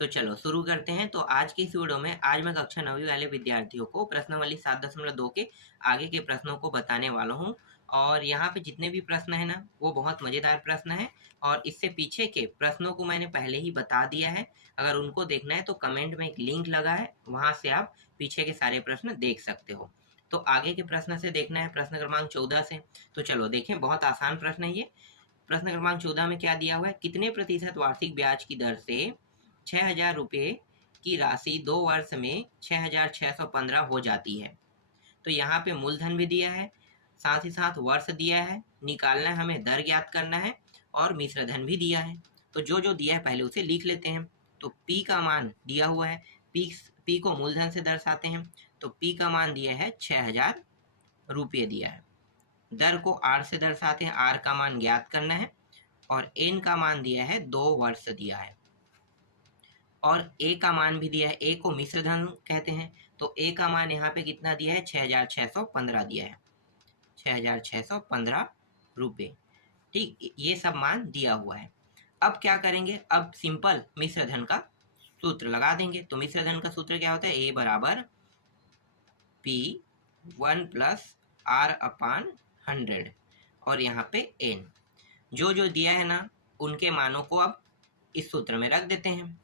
तो चलो शुरू करते हैं। तो आज की इस वीडियो में आज मैं कक्षा 9वीं वाले विद्यार्थियों को प्रश्नावली 7.2 के आगे के प्रश्नों को बताने वाला हूं। और यहाँ पे जितने भी प्रश्न है ना वो बहुत मज़ेदार प्रश्न है और इससे पीछे के प्रश्नों को मैंने पहले ही बता दिया है। अगर उनको देखना है तो कमेंट में एक लिंक लगा है, वहाँ से आप पीछे के सारे प्रश्न देख सकते हो। तो आगे के प्रश्न से देखना है, प्रश्न क्रमांक 14 से। तो चलो देखें, बहुत आसान प्रश्न है ये। प्रश्न क्रमांक 14 में क्या दिया हुआ है, कितने प्रतिशत वार्षिक ब्याज की दर से 6,000 रुपये की राशि 2 वर्ष में 6,615 हो जाती है। तो यहाँ पे मूलधन भी दिया है, साथ ही साथ वर्ष दिया है, निकालना है हमें, दर ज्ञात करना है और मिश्र धन भी दिया है। तो जो जो दिया है पहले उसे लिख लेते हैं। तो P का मान दिया हुआ है, P को मूलधन से दर्शाते हैं। तो P का मान दिया है 6,000 रुपये दिया है। दर को R से दर्शाते हैं, R का मान ज्ञात करना है और N का मान दिया है 2 वर्ष दिया है। और A का मान भी दिया है, A को मिश्र धन कहते हैं। तो A का मान यहाँ पे कितना दिया है, 6,615 दिया है, 6,615 रुपये। ठीक, ये सब मान दिया हुआ है। अब क्या करेंगे, अब सिंपल मिश्र धन का सूत्र लगा देंगे। तो मिश्र धन का सूत्र क्या होता है, A बराबर P1 प्लस R अपान 100 और यहाँ पे N। जो जो दिया है ना उनके मानों को अब इस सूत्र में रख देते हैं।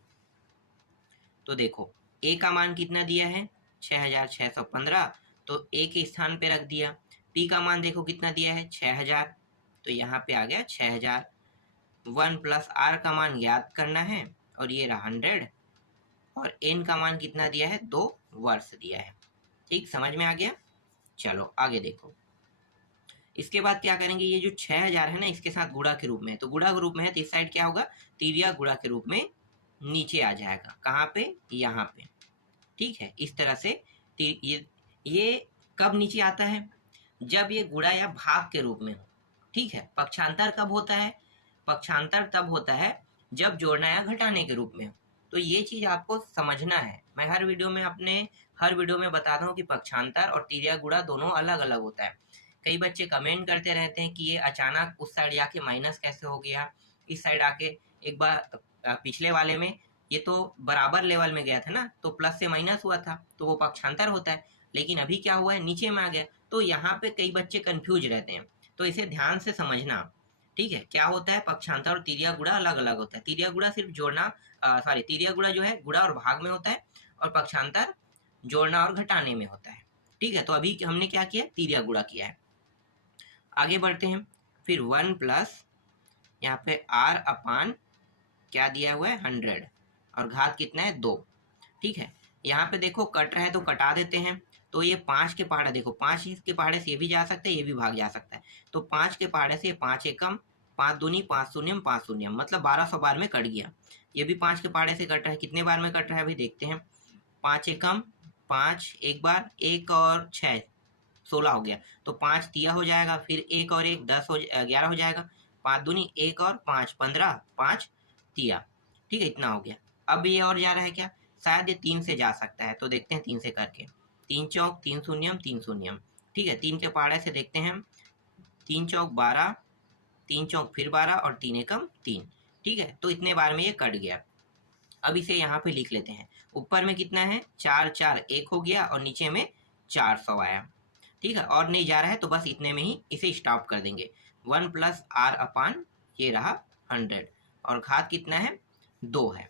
तो देखो A का मान कितना दिया है, 6,615, तो A के स्थान पे रख दिया। P का मान देखो कितना दिया है, 6,000, तो यहाँ पे आ गया 6,000। 1 प्लस R का मान ज्ञात करना है और ये रहा 100 और N का मान कितना दिया है, 2 वर्ष दिया है। ठीक, समझ में आ गया। चलो आगे देखो। इसके बाद क्या करेंगे, ये जो 6,000 है ना इसके साथ गुणा के रूप में है, तो गुणा के रूप में है तो इस साइड क्या होगा, तिर्या गुणा के रूप में नीचे आ जाएगा। कहाँ पे, यहाँ पे। ठीक है, इस तरह से ये कब नीचे आता है, जब ये गुणा या भाग के रूप में हो। ठीक है, पक्षांतर कब होता है, पक्षांतर तब होता है जब जोड़ना या घटाने के रूप में हो। तो ये चीज आपको समझना है। मैं हर वीडियो में बताता हूँ कि पक्षांतर और तिर्या गुणा दोनों अलग अलग होता है। कई बच्चे कमेंट करते रहते हैं कि ये अचानक उस साइड आके माइनस कैसे हो गया, इस साइड आके। एक बार पिछले वाले में ये तो बराबर लेवल में गया था ना, तो प्लस से माइनस हुआ था, तो वो पक्षांतर होता है। लेकिन अभी क्या हुआ है, नीचे में आ गया। तो यहाँ पे कई बच्चे कंफ्यूज रहते हैं, तो इसे ध्यान से समझना। ठीक है, क्या होता है, पक्षांतर और तिर्या गुणा अलग अलग होता है। तिर्या गुणा सिर्फ जोड़ना, तिर्या गुणा जो है गुणा और भाग में होता है और पक्षांतर जोड़ना और घटाने में होता है। ठीक है, तो अभी हमने क्या किया, तिर्या गुणा किया है। आगे बढ़ते हैं। फिर 1 प्लस यहाँ पे R अपान क्या दिया हुआ है, 100 और घात कितना है, 2। ठीक है, यहाँ पे देखो कट रहा है तो कटा देते हैं। तो ये 5 के पहाड़े, देखो 5 के पहाड़े से ये भी जा सकता है, ये भी भाग जा सकता है। तो 5 के पहाड़े से 5 एकम, 5 दूनी 5 शून्यम 5 शून्यम, मतलब 1200 बार में कट गया। ये भी 5 के पहाड़े से कट रहा है, कितने बार में कट रहा है अभी देखते हैं। 5 एकम 5 एक बार, 1 और 6 16 हो गया। तो 5 तिया हो जाएगा, फिर 1 और 1 10 हो 11 हो जाएगा। 5 दूनी 1 और 5 15, 5 तिया। ठीक है, इतना हो गया। अब ये और जा रहा है क्या, शायद ये 3 से जा सकता है, तो देखते हैं 3 से करके। 3 चौक 3 शून्यम 3 शून्यम। ठीक है, 3 के पहाड़े से देखते हैं, 3 चौक 12, 3 चौक फिर 12 और 3 एकम 3। ठीक है, तो इतने बार में ये कट गया। अब इसे यहाँ पे लिख लेते हैं। ऊपर में कितना है, 4 4 1 हो गया और नीचे में 400 आया। ठीक है, और नहीं जा रहा है तो बस इतने में ही इसे स्टॉप कर देंगे। 1 प्लस R अपान ये रहा 100 और घात कितना है, 2 है।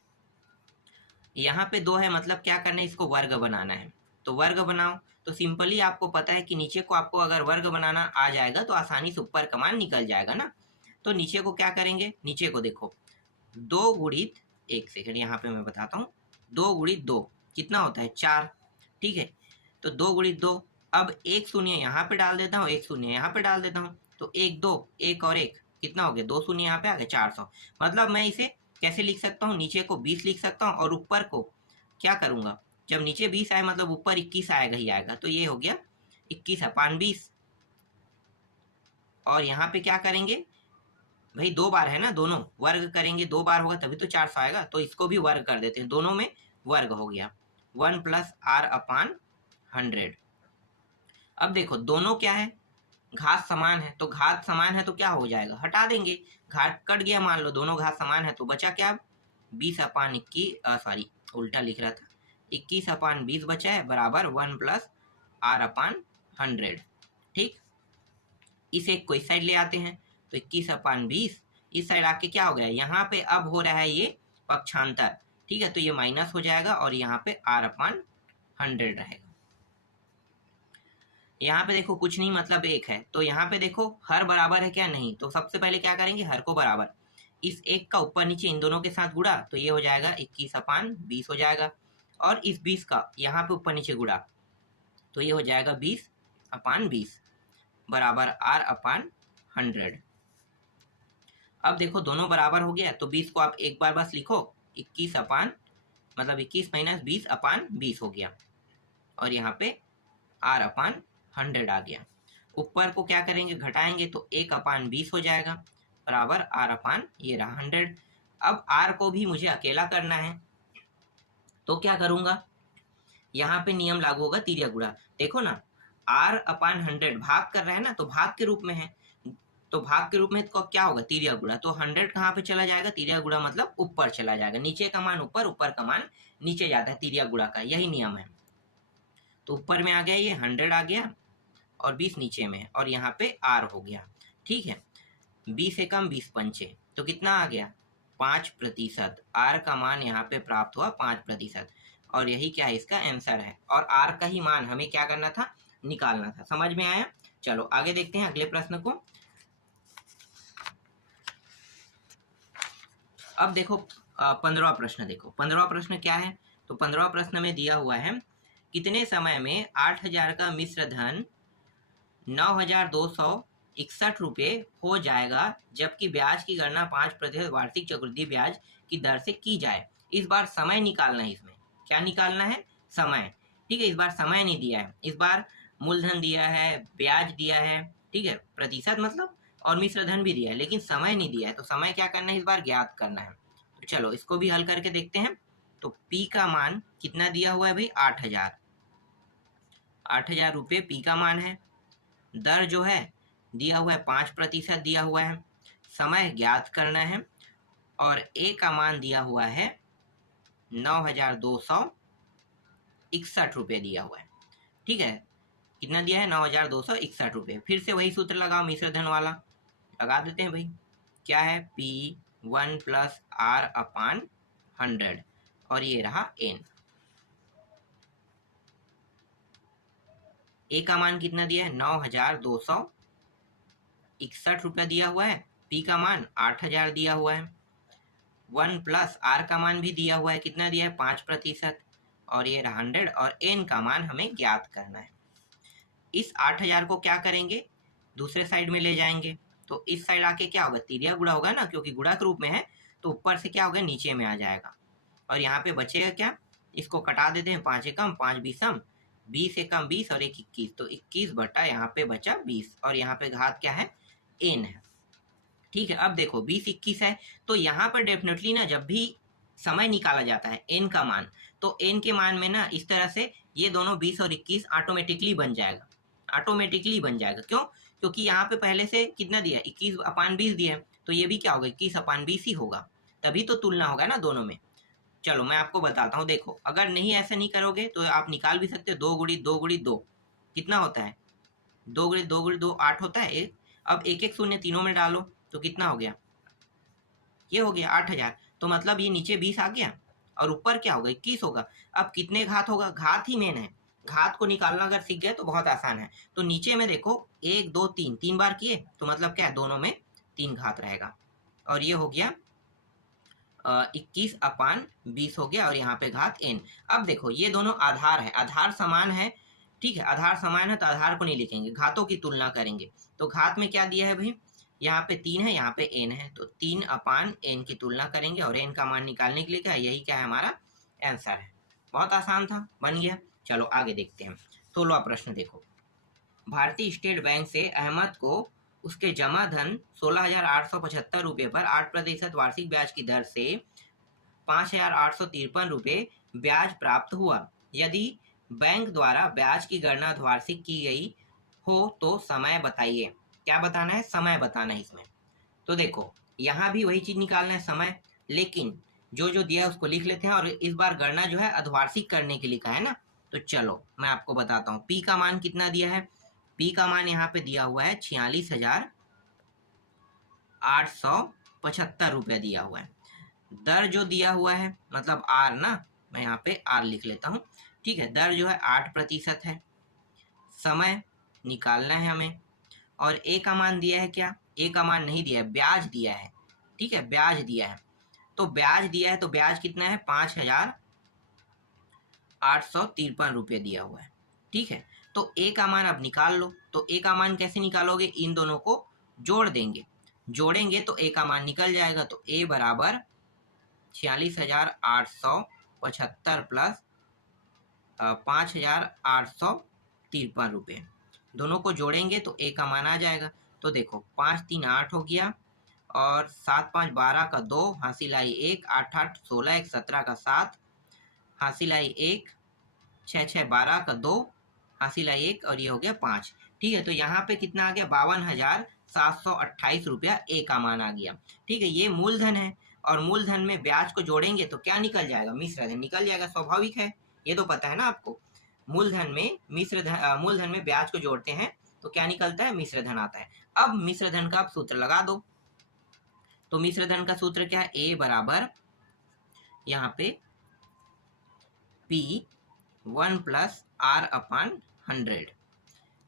यहाँ पे 2 है, मतलब क्या करना है, इसको वर्ग बनाना है। तो वर्ग बनाओ, तो सिंपली आपको पता है कि नीचे को आपको अगर वर्ग बनाना आ जाएगा तो आसानी से ऊपर का मान निकल जाएगा ना। तो नीचे को क्या करेंगे, नीचे को देखो 2 गुणित, एक सेकंड यहाँ पे मैं बताता हूँ, 2 गुणित 2 कितना होता है, 4। ठीक है, तो 2 गुणित 2, अब एक शून्य यहाँ पे डाल देता हूँ, एक शून्य यहाँ पे डाल देता हूँ, तो 1 2 1 और 1 कितना हो गया, 2 शून्य यहाँ पे आ गया, 400। मतलब मैं इसे कैसे लिख सकता हूँ, नीचे को 20 लिख सकता हूँ और ऊपर को क्या करूंगा, जब नीचे 20 आए मतलब ऊपर 21 आएगा ही आएगा। तो ये हो गया 21 अपान 20। और यहाँ पे क्या करेंगे भाई, 2 बार है ना, दोनों वर्ग करेंगे, 2 बार होगा तभी तो 400 आएगा, तो इसको भी वर्ग कर देते हैं, दोनों में वर्ग हो गया। 1 प्लस R अपान 100। अब देखो दोनों क्या है, घात समान है, तो घात समान है तो क्या हो जाएगा, हटा देंगे, घात कट गया, मान लो दोनों घात समान है तो बचा क्या, 20/21, सॉरी उल्टा लिख रहा था, 21/20 बचा है बराबर 1 + r/100। ठीक, इस एक को इस साइड ले आते हैं, तो 21/20 इस साइड आके क्या हो गया, यहाँ पे अब हो रहा है ये पक्षांतर। ठीक है, तो ये माइनस हो जाएगा और यहाँ पे r/100 रहेगा। यहाँ पे देखो कुछ नहीं मतलब 1 है, तो यहाँ पे देखो हर बराबर है क्या, नहीं, तो सबसे पहले क्या करेंगे, हर को बराबर, इस 1 का ऊपर नीचे इन दोनों के साथ गुणा, तो ये हो जाएगा 21/20 हो जाएगा, और इस 20 का यहाँ पे ऊपर नीचे गुणा, तो ये हो जाएगा 20/20 बराबर r/100। अब देखो दोनों बराबर हो गया, तो 20 को आप एक बार बस लिखो, 21 मतलब 21 - 20/20 हो गया, और यहाँ पे r/100 आ गया। ऊपर को क्या करेंगे, घटाएंगे, तो 1/20 हो जाएगा बराबर ये रहा 100। अब r को भी मुझे अकेला करना है, तो क्या करूंगा, यहाँ पे नियम लागू होगा तिर्यक गुणा। देखो ना, r/100 भाग कर रहा है ना, तो भाग के रूप में है, तो भाग के रूप में तो क्या होगा, तिर्यक गुणा। तो 100 कहाँ पे चला जाएगा, तिर्यक गुणा मतलब ऊपर चला जाएगा, नीचे का मान ऊपर, ऊपर का मान नीचे जाता है, तिर्यक गुणा का यही नियम है। तो ऊपर में आ गया ये 100 आ गया, और 20 नीचे में है, और यहाँ पे r हो गया। ठीक है, 20 से कम 20 पंचे, तो कितना आ गया, 5%। r का मान यहाँ पे प्राप्त हुआ 5%, और यही क्या है, इसका आंसर है। और r का ही मान हमें क्या करना था, निकालना था। समझ में आया? चलो आगे देखते हैं अगले प्रश्न को। अब देखो 15वां प्रश्न, देखो 15वां प्रश्न क्या है, तो 15वां प्रश्न में दिया हुआ है, कितने समय में 8000 का मिश्र धन 9261 रुपये हो जाएगा, जबकि ब्याज की गणना 5% वार्षिक चक्रवृद्धि ब्याज की दर से की जाए। इस बार समय निकालना है, इसमें क्या निकालना है, समय। ठीक है, इस बार समय नहीं दिया है, इस बार मूलधन दिया है, ब्याज दिया है, ठीक है, प्रतिशत मतलब, और मिश्र धन भी दिया है, लेकिन समय नहीं दिया है, तो समय क्या करना है, इस बार ज्ञात करना है। तो चलो इसको भी हल करके देखते हैं। तो P का मान कितना दिया हुआ है भाई, 8000 रुपये P का मान है, दर जो है दिया हुआ है 5% दिया हुआ है, समय ज्ञात करना है, और A का मान दिया हुआ है 9261 रुपये दिया हुआ है। ठीक है, कितना दिया है, 9261 रुपये। फिर से वही सूत्र लगाओ, मिश्र धन वाला लगा देते हैं भाई, क्या है, P1 + r/100, और ये रहा n। A का मान कितना दिया है, 9261 रुपया दिया हुआ है, P का मान 8000 दिया हुआ है, 1 + r का मान भी दिया हुआ है, कितना दिया है, 5%, और ये 100, और n का मान हमें ज्ञात करना है। इस 8000 को क्या करेंगे, दूसरे साइड में ले जाएंगे, तो इस साइड आके क्या होगा, तिर्यक गुणा होगा ना, क्योंकि गुणा के रूप में है, तो ऊपर से क्या होगा, नीचे में आ जाएगा, और यहाँ पे बचेगा क्या, इसको कटा देते हैं, 5 एकम 5 बीसम, 20 एकम 20 और 1 21, तो 21 बटा यहाँ पे बचा 20, और यहाँ पे घात क्या है, n है। ठीक है, अब देखो 20 21 है, तो यहाँ पर डेफिनेटली ना, जब भी समय निकाला जाता है n का मान, तो n के मान में ना इस तरह से ये दोनों 20 और 21 ऑटोमेटिकली बन जाएगा, ऑटोमेटिकली बन जाएगा। क्यों, क्योंकि यहाँ पे पहले से कितना दिया, 21/20 दिया है, तो ये भी क्या होगा, 21/20 ही होगा, तभी तो तुलना होगा ना दोनों में। चलो मैं आपको बताता हूँ, देखो अगर नहीं ऐसा नहीं करोगे तो आप निकाल भी सकते हो, 2 × 2 × 2 कितना होता है, 2 × 2 × 2 8 होता है। अब 1 1 0 तीनों में डालो तो कितना हो गया, ये हो गया 8000, तो मतलब ये नीचे 20 आ गया, और ऊपर क्या होगा, 21 होगा। अब कितने घात होगा, घात ही मेन है, घात को निकालना अगर सीख गए तो बहुत आसान है। तो नीचे में देखो 1 2 3 3 बार किए, तो मतलब क्या, दोनों में 3 घात रहेगा, और ये हो गया 21/20 हो गया, और यहाँ पे घात n। अब देखो ये दोनों आधार है, आधार समान है, ठीक है, आधार समान है तो आधार को नहीं लिखेंगे, घातों की तुलना करेंगे। तो घात में क्या दिया है भाई, यहाँ पे 3 है, यहाँ पे n है, तो 3/n की तुलना करेंगे, और n का मान निकालने के लिए क्या, यही क्या है, हमारा आंसर है। बहुत आसान था, बन गया। चलो आगे देखते हैं। 16वां प्रश्न देखो, भारतीय स्टेट बैंक से अहमद को उसके जमा धन 16,875 रुपये पर 8% वार्षिक ब्याज की दर से 5,853 रुपये ब्याज प्राप्त हुआ। यदि बैंक द्वारा ब्याज की गणना वार्षिक की गई हो तो समय बताइए। क्या बताना है, समय बताना है इसमें। तो देखो यहाँ भी वही चीज निकालना है, समय, लेकिन जो जो दिया है उसको लिख लेते हैं, और इस बार गणना जो है अर्धवार्षिक करने के लिए कहा है ना, तो चलो मैं आपको बताता हूँ। पी का मान कितना दिया है, पी का मान यहाँ पे दिया हुआ है 46,875 रुपया दिया हुआ है। दर जो दिया हुआ है मतलब आर ना, मैं यहाँ पे आर लिख लेता हूँ, ठीक है। दर जो है 8% है। समय निकालना है हमें, और ए का मान दिया है क्या, ए का मान नहीं दिया है, ब्याज दिया है, ठीक है, ब्याज दिया है। तो ब्याज दिया है, तो ब्याज कितना है, 5,853 रुपये दिया हुआ है, ठीक है। तो ए का मान अब निकाल लो। तो ए का मान कैसे निकालोगे, इन दोनों को जोड़ देंगे, जोड़ेंगे तो ए का मान निकल जाएगा। तो ए बराबर 46,875 प्लस 5,853 रुपये, दोनों को जोड़ेंगे तो ए का मान आ जाएगा। तो देखो 5 3 8 हो गया, और 7 5 12 का 2, हासिल आई 1, 8 8 16, 1 17 का 7, हासिल आई 1, 6 6 12 का 2, हासिल आई 1, और ये हो गया 5, ठीक है। तो यहाँ पे कितना आ गया, 52,728 रुपया ए का मान आ गया, ठीक है। ये मूलधन है, और मूलधन में ब्याज को जोड़ेंगे तो क्या निकल जाएगा, मिश्र धन निकल जाएगा, स्वाभाविक है, ये तो पता है ना आपको। मूलधन में मूलधन में ब्याज को जोड़ते हैं तो क्या निकलता है, मिश्र धन आता है। अब मिश्र धन का आप सूत्र लगा दो। तो मिश्र धन का सूत्र क्या है, ए बराबर यहाँ पे P1 प्लस R/100,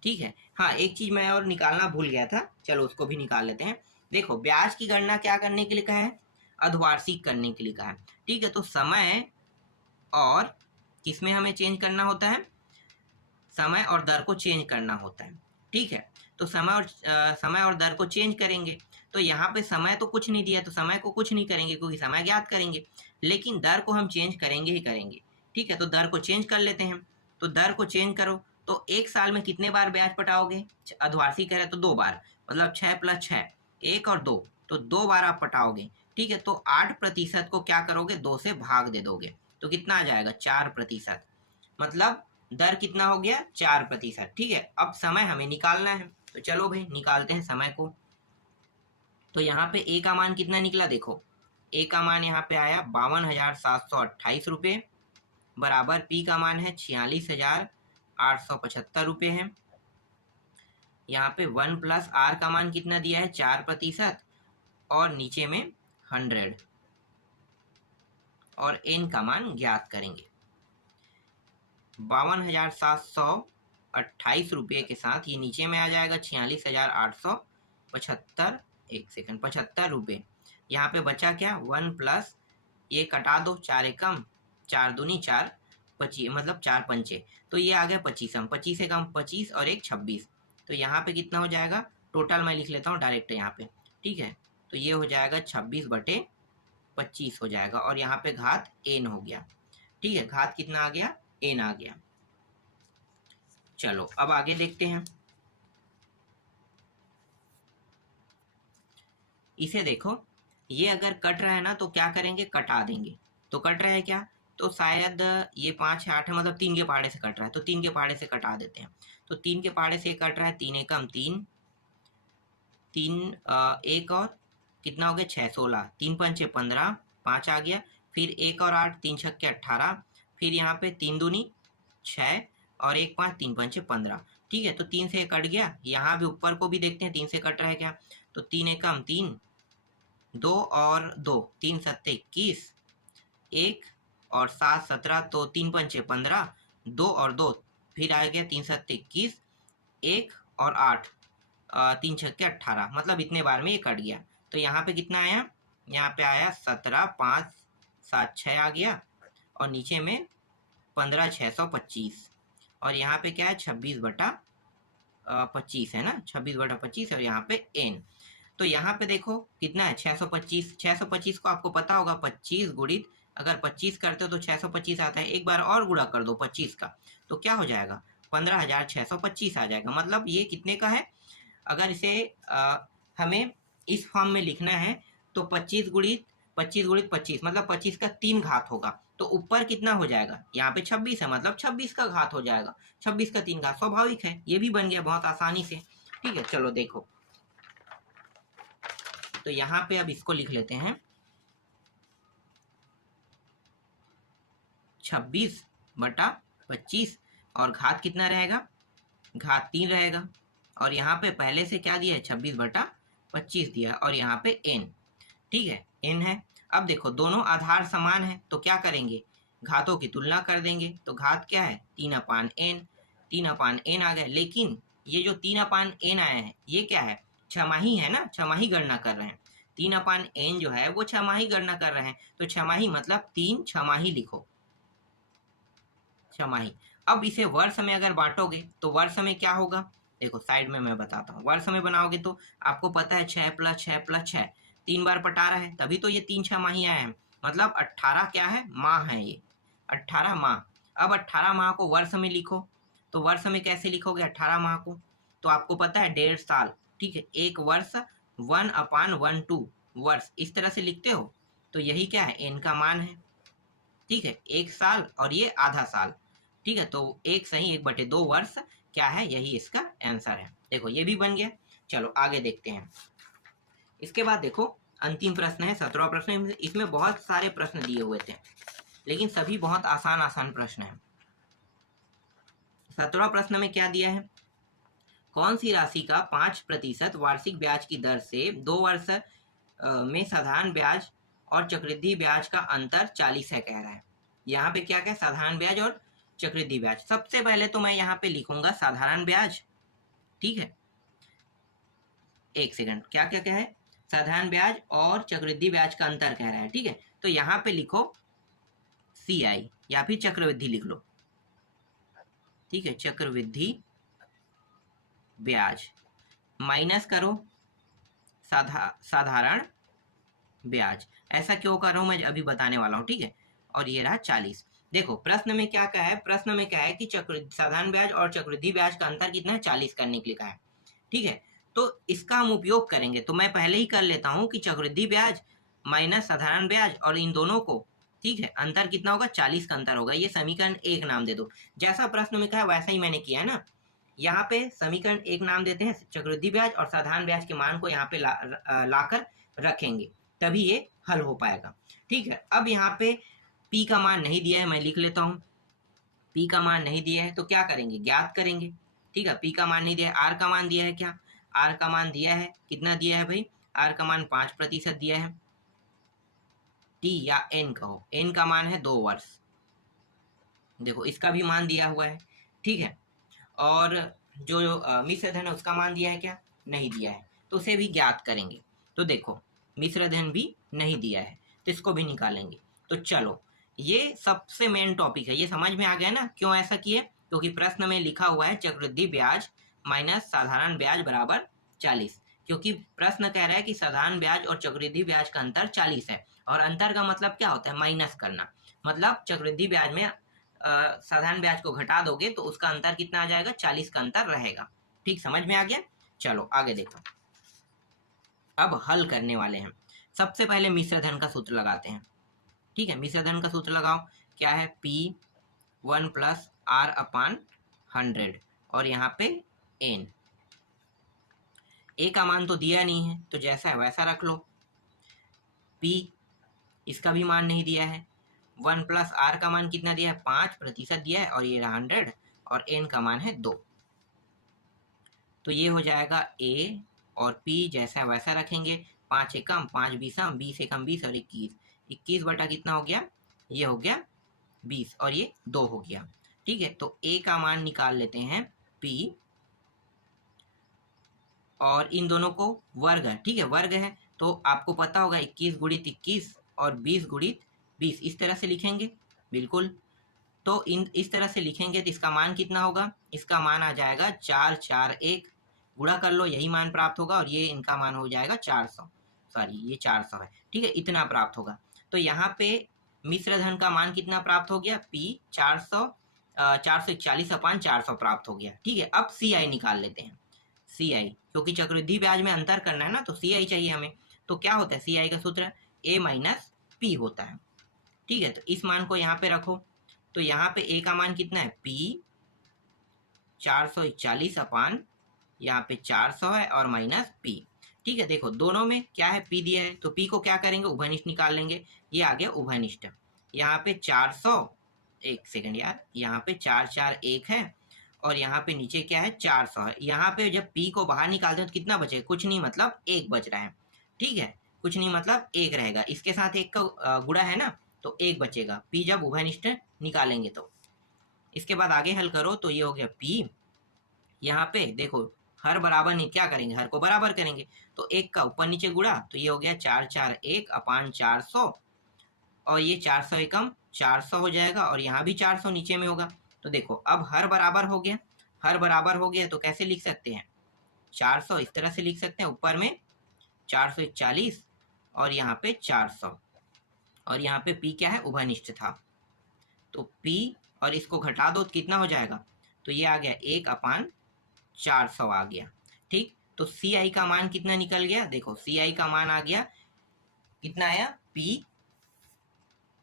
ठीक है। हाँ, एक चीज मैं और निकालना भूल गया था, चलो उसको भी निकाल लेते हैं। देखो ब्याज की गणना क्या करने के लिए कहा है, अर्धवार्षिक करने के लिए कहा है, ठीक है। तो समय और किसमें हमें चेंज करना होता है, समय और दर को चेंज करना होता है, ठीक है। तो समय और दर को चेंज करेंगे। तो यहाँ पे समय तो कुछ नहीं दिया, तो समय को कुछ नहीं करेंगे क्योंकि समय ज्ञात करेंगे, लेकिन दर को हम चेंज करेंगे ही करेंगे, ठीक है। तो दर को चेंज कर लेते हैं। तो दर को चेंज करो तो एक साल में कितने बार ब्याज पटाओगे, अर्धवार्षिक है तो 2 बार, मतलब 6 + 6, 1 और 2, तो 2 बार आप पटाओगे, ठीक है। तो 8% को क्या करोगे, 2 से भाग दे दोगे, तो कितना आ जाएगा, 4%, मतलब दर कितना हो गया, 4%, ठीक है। अब समय हमें निकालना है, तो चलो भाई निकालते हैं समय को। तो यहाँ पे ए का मान कितना निकला, देखो ए का मान यहाँ पे आया 52,728 रुपये, बराबर पी का मान है 46,875 रुपये है। यहाँ पे 1 प्लस आर का मान कितना दिया है, 4%, और नीचे में 100, और एन का मान ज्ञात करेंगे। 52,728 रुपये के साथ ये नीचे में आ जाएगा 46,875, 75 रुपये। यहाँ पे बचा क्या, 1 प्लस ये कटा दो, 4 एकम 4 दूनी 4, 25, मतलब 4 पंचे, तो ये आ गया 25, 25 एकम 25 और 1 26, तो यहाँ पे कितना हो जाएगा, टोटल मैं लिख लेता हूँ डायरेक्ट यहाँ पे, ठीक है। तो ये हो जाएगा 26/25 हो जाएगा, और यहाँ पे घात एन हो गया, ठीक है। घात कितना आ गया, एन आ गया। चलो अब आगे देखते हैं। इसे देखो, ये अगर कट रहा है ना तो क्या करेंगे, कटा देंगे। तो कट रहा है क्या, तो शायद ये 5 है 8 है, मतलब 3 के पहाड़े से कट रहा है, तो 3 के पहाड़े से कटा देते हैं। तो 3 के पहाड़े से कट रहा है, 3 एकम 3, 3 एक और कितना हो गया, 6 16, 3 पंचे 15, 5 आ गया, फिर 1 और 8, 3 छक्के 18, फिर यहाँ पे 3 दूनी 6, और 1 5, 3 पंचे 15, ठीक है। तो 3 से कट गया, यहाँ भी ऊपर को भी देखते हैं 3 से कट रहा है क्या, तो 3 एकम 3, 2 और 2, 3 सत्ते 21, 1 और 7 17, तो 3 पंचे 15, 2 और 2, फिर आ गया 3 सत्ते 21, 1 और 8, 3 छक्के 18, मतलब इतने बार में ये कट गया। तो यहाँ पे कितना आया, यहाँ पे आया 17 5 7 6 आ गया, और नीचे में 15,625, और यहाँ पे क्या है 26/25 है ना, 26/25, और यहाँ पे एन। तो यहाँ पे देखो कितना है, 625, 625 को आपको पता होगा 25 गुणित, अगर 25 करते हो तो 625 आता है, एक बार और गुणा कर दो 25 का, तो क्या हो जाएगा, 15,625 आ जाएगा। मतलब ये कितने का है, अगर इसे हमें इस फॉर्म में लिखना है तो 25 गुणित 25 मतलब 25 का 3 घात होगा, तो ऊपर कितना हो जाएगा, यहाँ पे 26 है, मतलब 26 का घात हो जाएगा, 26 का 3 घात, स्वाभाविक है, ये भी बन गया बहुत आसानी से, ठीक है। चलो देखो, तो यहाँ पे अब इसको लिख लेते हैं, 26/25 और घात कितना रहेगा, घात 3 रहेगा। और यहाँ पे पहले से क्या दिया है, 26/25 दिया है और यहाँ पे n, ठीक है, n है। अब देखो दोनों आधार समान है तो क्या करेंगे, घातों की तुलना कर देंगे। तो घात क्या है, 3/n, 3/n आ गया। लेकिन ये जो 3/n आया है ये क्या है, छमाही है ना, छमाही गणना कर रहे हैं। 3/n जो है वो छमाही गणना कर रहे हैं, तो छमाही मतलब 3 छमाही लिखो, छमाही। अब इसे वर्ष में अगर बांटोगे तो वर्ष में क्या होगा, देखो साइड में मैं बताता हूँ। वर्ष में बनाओगे तो आपको पता है 6 + 6 + 6, 3 बार 18 है, तभी तो ये 3 छमाही आए हैं। मतलब 18 क्या है, माह है ये, 18 माह। अब 18 माह को वर्ष में लिखो, तो वर्ष में कैसे लिखोगे 18 माह को, तो आपको पता है 1.5 साल, ठीक है। एक वर्ष 1/12 वर्ष, इस तरह से लिखते हो। तो यही क्या है, n का मान है, ठीक है, 1 साल और ये आधा साल, ठीक है। तो 1 सही 1/2 वर्ष क्या है, यही इसका आंसर है। देखो ये भी बन गया। चलो आगे देखते हैं। इसके बाद देखो अंतिम प्रश्न है, 17वां प्रश्न। इसमें बहुत सारे प्रश्न दिए हुए थे लेकिन सभी बहुत आसान आसान प्रश्न है। 17वां प्रश्न में क्या दिया है, कौन सी राशि का 5% वार्षिक ब्याज की दर से 2 वर्ष में साधारण ब्याज और चक्रवृद्धि ब्याज का अंतर 40 है, कह रहा है। यहाँ पे क्या क्या, साधारण ब्याज और चक्रवृद्धि ब्याज। सबसे पहले तो मैं यहाँ पे लिखूंगा साधारण ब्याज, ठीक है। एक सेकंड, क्या क्या क्या है, साधारण ब्याज और चक्रवृद्धि ब्याज का अंतर कह रहा है, ठीक है। तो यहाँ पे लिखो CI या फिर चक्रवृद्धि लिख लो, ठीक है, चक्रवृद्धि ब्याज माइनस करो साधारण ब्याज। ऐसा क्यों कर रहा हूं मैं अभी बताने वाला हूं, ठीक है। और ये रहा 40। देखो प्रश्न में क्या कहा है, प्रश्न में क्या है कि साधारण ब्याज और चक्रवृद्धि ब्याज का अंतर कितना है, 40 करने के लिए कहा है, ठीक है। तो इसका हम उपयोग करेंगे, तो मैं पहले ही कर लेता हूं कि चक्रवृद्धि ब्याज माइनस साधारण ब्याज और इन दोनों को, ठीक है, अंतर कितना होगा, 40 का अंतर होगा। ये समीकरण 1 नाम दे दो। जैसा प्रश्न में कहा वैसा ही मैंने किया है ना। यहाँ पे समीकरण 1 नाम देते हैं, चक्रवृद्धि ब्याज और साधारण ब्याज के मान को यहाँ पे लाकर रखेंगे, तभी ये हल हो पाएगा, ठीक है। अब यहाँ पे P का मान नहीं दिया है, मैं लिख लेता हूँ। P का मान नहीं दिया है तो क्या करेंगे, ज्ञात करेंगे, ठीक है। P का मान नहीं दिया है, R का मान दिया है, क्या R का मान दिया है, कितना दिया है भाई, R का मान 5% दिया है। T या N कहो, N का मान है 2 वर्ष, देखो इसका भी मान दिया हुआ है, ठीक है। और जो मिश्र धन है उसका मान दिया है, क्या नहीं दिया है, तो उसे भी ज्ञात करेंगे। तो देखो मिश्र धन भी नहीं दिया है तो इसको भी निकालेंगे। तो चलो ये सबसे मेन टॉपिक है, ये समझ में आ गया ना क्यों ऐसा किए, क्योंकि प्रश्न में लिखा हुआ है चक्रवृद्धि ब्याज माइनस साधारण ब्याज बराबर 40, क्योंकि प्रश्न कह रहा है कि साधारण ब्याज और चक्रवृद्धि ब्याज का अंतर 40 है। और अंतर का मतलब क्या होता है, माइनस करना। मतलब चक्रवृद्धि ब्याज में साधारण ब्याज को घटा दोगे तो उसका अंतर कितना आ जाएगा, 40 का अंतर रहेगा, ठीक, समझ में आ गया। चलो आगे देखो, अब हल करने वाले हैं। सबसे पहले मिश्र धन का सूत्र लगाते हैं, ठीक है। मिश्र धन का सूत्र लगाओ, क्या है, P1 + R/100 और यहाँ पे N। A का मान तो दिया नहीं है तो जैसा है वैसा रख लो। P इसका भी मान नहीं दिया है। 1 + R का मान कितना दिया है, 5% दिया है और ये रहा 100 और N का मान है 2। तो ये हो जाएगा A और P जैसा वैसा रखेंगे। 5 एकम 5 बीसम, 20 एकम 20 और 21, 21 बटा कितना हो गया, ये हो गया 20 और ये 2 हो गया, ठीक है। तो A का मान निकाल लेते हैं P, और इन दोनों को वर्ग है, ठीक है, वर्ग है तो आपको पता होगा 21 × 21 और 20 × 20 इस तरह से लिखेंगे, बिल्कुल। तो इस तरह से लिखेंगे तो इसका मान कितना होगा, इसका मान आ जाएगा 441, गुणा कर लो यही मान प्राप्त होगा और ये इनका मान हो जाएगा 400, सॉरी ये 400 है, ठीक है, इतना प्राप्त होगा। तो यहाँ पे मिश्र धन का मान कितना प्राप्त हो गया, P 441/400 प्राप्त हो गया, ठीक है। अब CI निकाल लेते हैं, CI, क्योंकि चक्रवृद्धि ब्याज में अंतर करना है ना तो CI चाहिए हमें। तो क्या होता है CI का सूत्र, A - P होता है, ठीक है। तो इस मान को यहाँ पे रखो, तो यहाँ पे A का मान कितना है, P 441/, यहाँ पे 400 है और माइनस P, ठीक है। देखो दोनों में क्या है, P दिया है तो P को क्या करेंगे, उभयनिष्ठ निकाल लेंगे, ये आ गया उभयनिष्ठ। यहाँ पे 400 एक सेकंड यार, यहाँ पे 441 है और यहाँ पे नीचे क्या है 400 है। यहाँ पे जब p को बाहर निकालते हैं तो कितना बचेगा, कुछ नहीं मतलब 1 बच रहा है। ठीक है, कुछ नहीं मतलब 1 रहेगा, इसके साथ 1 का गुणा है ना, तो 1 बचेगा p जब उभयनिष्ठ निकालेंगे तो। इसके बाद आगे हल करो तो ये हो गया p। यहाँ पे देखो हर बराबर नहीं, क्या करेंगे, हर को बराबर करेंगे, तो 1 का ऊपर नीचे गुणा, तो ये हो गया 441 अपान 400, और ये 400 एकम 400 हो जाएगा, और यहाँ भी 400 नीचे में होगा। तो देखो अब हर बराबर हो गया, हर बराबर हो गया तो कैसे लिख सकते हैं, 400 इस तरह से लिख सकते हैं, ऊपर में 441 और यहाँ पे 400, और यहाँ पे p क्या है, उभयनिष्ठ था, तो p और इसको घटा दो तो कितना हो जाएगा, तो ये आ गया 1 अपान 400 आ गया। ठीक, तो CI का मान कितना निकल गया, देखो CI का मान आ गया, कितना आया, p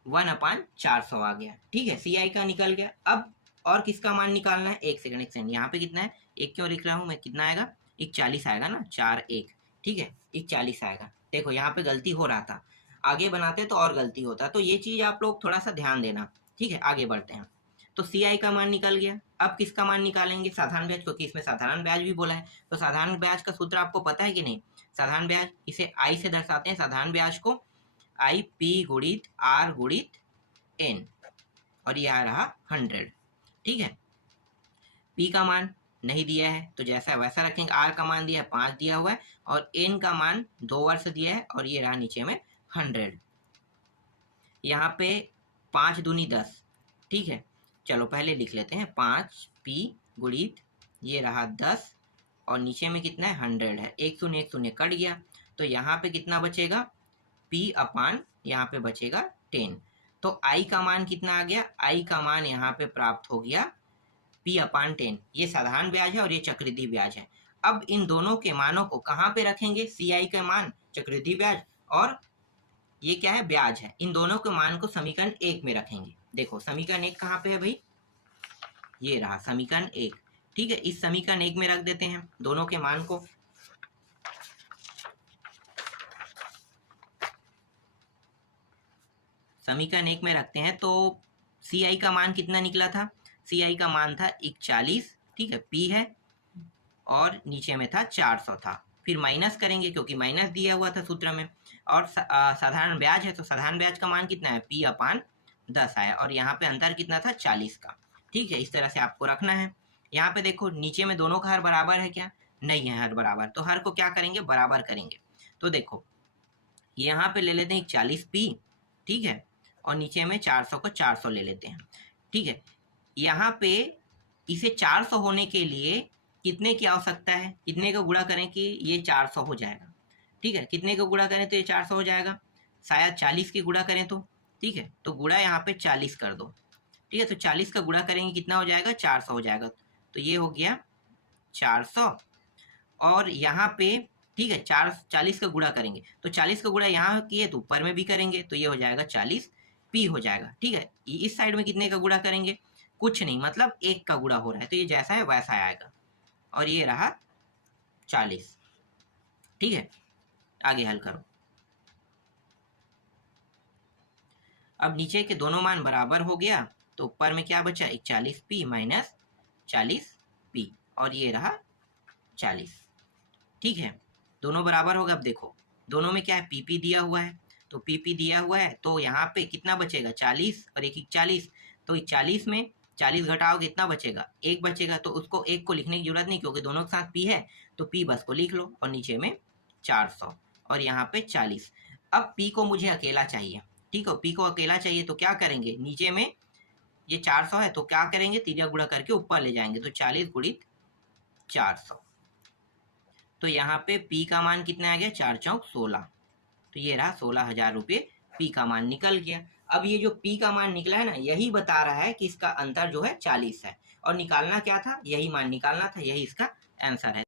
1 अपान 400 आ गया। ठीक है, CI का निकल गया। अब और किसका मान निकालना है, एक सेकंड, यहाँ पे कितना है, एक क्यों लिख रहा हूँ मैं, कितना आएगा, 41 आएगा ना, 41। ठीक है, 41 आएगा। देखो यहाँ पे गलती हो रहा था, आगे बनाते तो और गलती होता, तो ये चीज आप लोग थोड़ा सा ध्यान देना। ठीक है, आगे बढ़ते हैं। तो CI का मान निकल गया। अब किसका मान निकालेंगे, साधारण ब्याज, क्योंकि इसमें साधारण ब्याज भी बोला है। तो साधारण ब्याज का सूत्र आपको पता है कि नहीं, साधारण ब्याज इसे I से दर्शाते हैं, साधारण ब्याज को I P गुणित R गुणित N, और ये आ रहा 100। ठीक है, P का मान नहीं दिया है तो जैसा वैसा रखेंगे, R का मान दिया है 5 दिया हुआ है, और N का मान 2 वर्ष दिया है, और ये रहा नीचे में 100। यहाँ पे 5 दूनी 10। ठीक है, चलो पहले लिख लेते हैं, 5P गुणित ये रहा 10, और नीचे में कितना है, 100 है, एक शून्य कट गया, तो यहाँ पे कितना बचेगा, P अपान यहाँ पे बचेगा 10। तो I का मान कितना आ गया, I का मान यहाँ पे प्राप्त हो गया P अपान 10। ये साधारण ब्याज है और ये चक्रवृद्धि ब्याज है। अब इन दोनों के मानों को कहाँ पे रखेंगे, CI का मान चक्रवृद्धि ब्याज और ये क्या है, ब्याज है, इन दोनों के मान को समीकरण 1 में रखेंगे। देखो समीकरण 1 कहाँ पे है भाई, ये रहा समीकरण 1। ठीक है, इस समीकरण 1 में रख देते हैं दोनों के मान को। समीकरण 1 में रखते हैं तो CI का मान कितना निकला था, CI का मान था 41। ठीक है, P है और नीचे में था 400 था, फिर माइनस करेंगे क्योंकि माइनस दिया हुआ था सूत्र में, और साधारण ब्याज है तो साधारण ब्याज का मान कितना है, P अपान 10 आया, और यहाँ पे अंतर कितना था, 40 का। ठीक है, इस तरह से आपको रखना है। यहाँ पे देखो नीचे में दोनों का हर बराबर है क्या, नहीं है हर बराबर, तो हर को क्या करेंगे, बराबर करेंगे। तो देखो यहाँ पे ले लेते हैं 40P, ठीक है, और नीचे में 400 को 400 ले लेते हैं। ठीक है, यहाँ पे इसे 400 होने के लिए कितने की आवश्यकता है, कितने को गुणा करें कि ये 400 हो जाएगा। ठीक है, कितने को गुणा करें तो ये 400 हो जाएगा, शायद 40 की गुणा करें तो। ठीक है, तो गुणा यहाँ पे 40 कर दो। ठीक है, तो 40 का गुणा करेंगे कितना हो जाएगा, 400 हो जाएगा, तो ये हो गया 400। और यहाँ पे ठीक है 40 का गुणा करेंगे तो 40 का गुणा यहाँ किए तो ऊपर में भी करेंगे, तो ये हो जाएगा 40P हो जाएगा। ठीक है, इस साइड में कितने का गुणा करेंगे, कुछ नहीं मतलब 1 का गुणा हो रहा है, तो ये जैसा है वैसा आएगा, और ये रहा 40। ठीक है, आगे हल करो। अब नीचे के दोनों मान बराबर हो गया, तो ऊपर में क्या बचा, 41P माइनस 40P, और ये रहा 40। ठीक है, दोनों बराबर होगा। अब देखो दोनों में क्या है, PP दिया हुआ है, तो PP दिया हुआ है तो यहाँ पे कितना बचेगा, 40 और 1 40, तो 40 में 40 घटाओ कितना बचेगा, 1 बचेगा, तो उसको 1 को लिखने की जरूरत नहीं क्योंकि दोनों के साथ P है, तो P बस को लिख लो, और नीचे में 400 और यहाँ पे 40। अब P को मुझे अकेला चाहिए। ठीक है, P को अकेला चाहिए तो क्या करेंगे, नीचे में ये 400 है तो क्या करेंगे, तिर्यक गुणा करके ऊपर ले जाएंगे, तो 40 गुणित 400, तो यहाँ पे P का मान कितना आ गया, 4 चौक 16, तो ये रहा 16,000 रुपये P का मान निकल गया। अब ये जो P का मान निकला है ना, यही बता रहा है कि इसका अंतर जो है 40 है, और निकालना क्या था, यही मान निकालना था, यही इसका आंसर है।